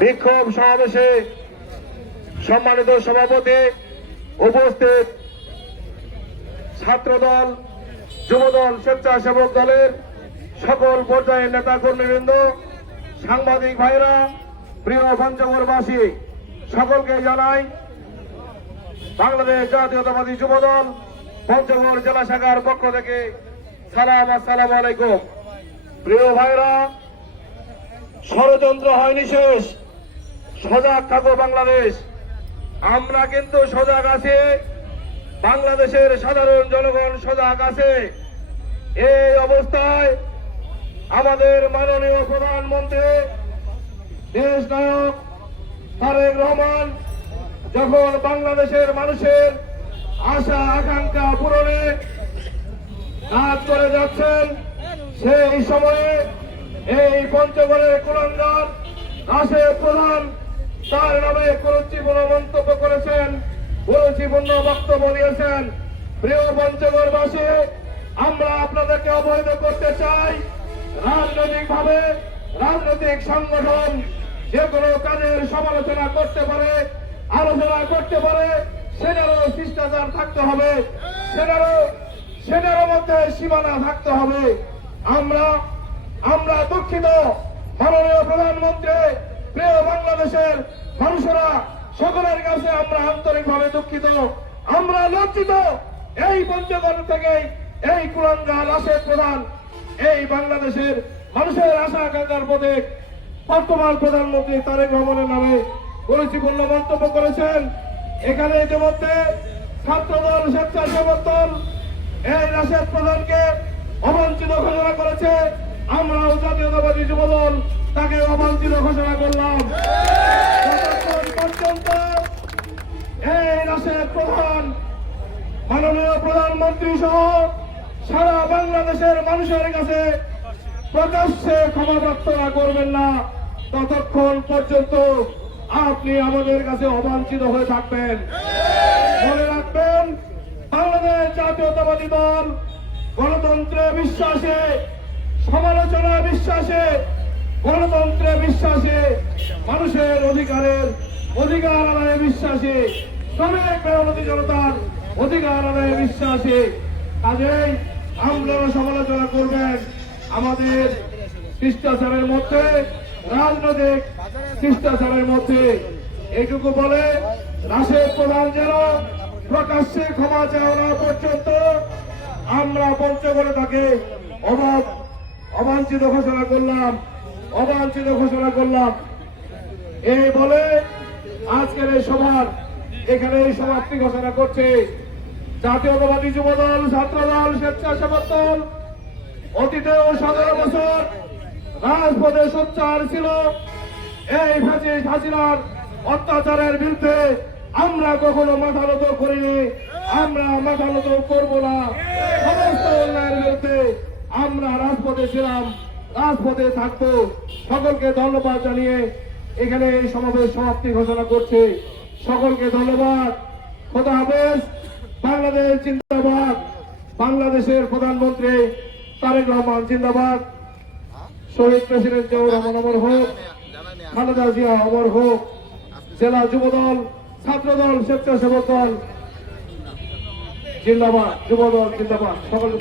বিক্ষোভ সমাবেশে সম্মানিত সভাপতি, উপস্থিত ছাত্রদল, যুবদল, স্বেচ্ছাসেবক দলের সকল পর্যায়ের নেতা কর্মীবৃন্দ, সাংবাদিক ভাইরা, প্রিয় পঞ্চগড়বাসী, সকলকে জানাই বাংলাদেশ জাতীয়তাবাদী যুবদল পঞ্চগড় জেলা শাখার পক্ষ থেকে সালাম। আসসালামু আলাইকুম। প্রিয় ভাইরা, ষড়যন্ত্র হয়নি শেষ, সজাগ থাকো বাংলাদেশ। আমরা কিন্তু সজাগ আছি, বাংলাদেশের সাধারণ জনগণ সজাগ আছে। এই অবস্থায় আমাদের মাননীয় প্রধানমন্ত্রী দেশ নায়ক তারেক রহমান যখন বাংলাদেশের মানুষের আশা আকাঙ্ক্ষা পূরণে কাজ করে যাচ্ছেন, সেই সময়ে এই পঞ্চগড়ের কুলাঙ্গার রাশেদ প্রধান তার নামে কুরুচিপূর্ণ মন্তব্য করেছেন, কুরুচিপূর্ণ বক্তব্য দিয়েছেন। প্রিয় পঞ্চগড়বাসী, আমরা আপনাদেরকে অবহিত করতে চাই, রাজনৈতিকভাবে রাজনৈতিক সংগঠন যে কোনো কাজের সমালোচনা করতে পারে, আলোচনা করতে পারে, সেটারও শিষ্টাচার থাকতে হবে, সেটারও মধ্যে সীমানা থাকতে হবে। আমরা দুঃখিত মাননীয় প্রধানমন্ত্রী, প্রিয় বাংলাদেশের মানুষেরা, সকলের কাছে আমরা আন্তরিকভাবে দুঃখিত, আমরা লজ্জিত। এই পঞ্চগড় থেকে এই কুলাঙ্গার রাশেদ প্রধান এই বাংলাদেশের মানুষের আশা আকাঙ্ক্ষার প্রতীক বর্তমান প্রধানমন্ত্রী তারেক রহমানের নামে কুরুচিপূর্ণ মন্তব্য করেছেন। এখানে ইতিমধ্যে ছাত্রদল, স্বেচ্ছাসেবক দল এই রাশেদ প্রধানকে অবাঞ্ছিত ঘোষণা করেছে। আমরাও জাতীয়তাবাদী যুবদল তাকে অবাঞ্ছিত ঘোষণা করলাম। ততক্ষণ পর্যন্ত এই রাশেদ প্রধান মাননীয় প্রধানমন্ত্রী সহ সারা বাংলাদেশের মানুষের কাছে প্রকাশ্যে ক্ষমা প্রার্থনা করবেন না, ততক্ষণ পর্যন্ত আপনি আমাদের কাছে অবাঞ্ছিত হয়ে থাকবেন। মনে রাখবেন, বাংলাদেশ জাতীয়তাবাদী দল গণতন্ত্রে বিশ্বাসে, সমালোচনায় বিশ্বাসে, গণতন্ত্রে বিশ্বাসে, মানুষের অধিকার আদায়ে বিশ্বাসে, শ্রমিক মেহনতি জনতার অধিকার আদায়ে বিশ্বাসে। কাজেই আপনারা সমালোচনা করবেন আমাদের শিষ্টাচারের মধ্যে, রাজনৈতিক শিষ্টাচারের মধ্যে। এইটুকু বলে রাশেদ প্রধান যেন প্রকাশ্যে ক্ষমা চাওয়া পর্যন্ত আমরা পঞ্চগড়ে তাকে অবাঞ্ছিত ঘোষণা করলাম। এই বলে আজকের এই সভার এখানে সমাপ্তি ঘোষণা করছে জাতীয়তাবাদী যুবদল, ছাত্রদল, স্বেচ্ছাসেবক দল। অতীতেও 17 বছর রাজপথে সোচ্চার ছিল এই ফ্যাসিস্ট হাসিনার অত্যাচারের বিরুদ্ধে। আমরা কখনো মাথা নত করিনি, আমরা মাথা নত করব না। সমস্ত অন্যায়ের বিরুদ্ধে আমরা রাজপথে ছিলাম, রাজপথে থাকবো। সকলকে ধন্যবাদ জানিয়ে এখানে এই সমাবেশ সমাপ্তি ঘোষণা করছে। সকলকে ধন্যবাদ। খোদা হাফেজ। বাংলাদেশ জিন্দাবাদ। বাংলাদেশের প্রধানমন্ত্রী তারেক রহমান জিন্দাবাদ। শহীদ প্রেসিডেন্ট জিয়াউর রহমান অমর হোক, খালেদা জিয়া অমর হোক। জেলা যুবদল, ছাত্রদল, স্বেচ্ছাসেবক দল জিন্দাবাদ, যুবদল জিন্দাবাদ। সকলকে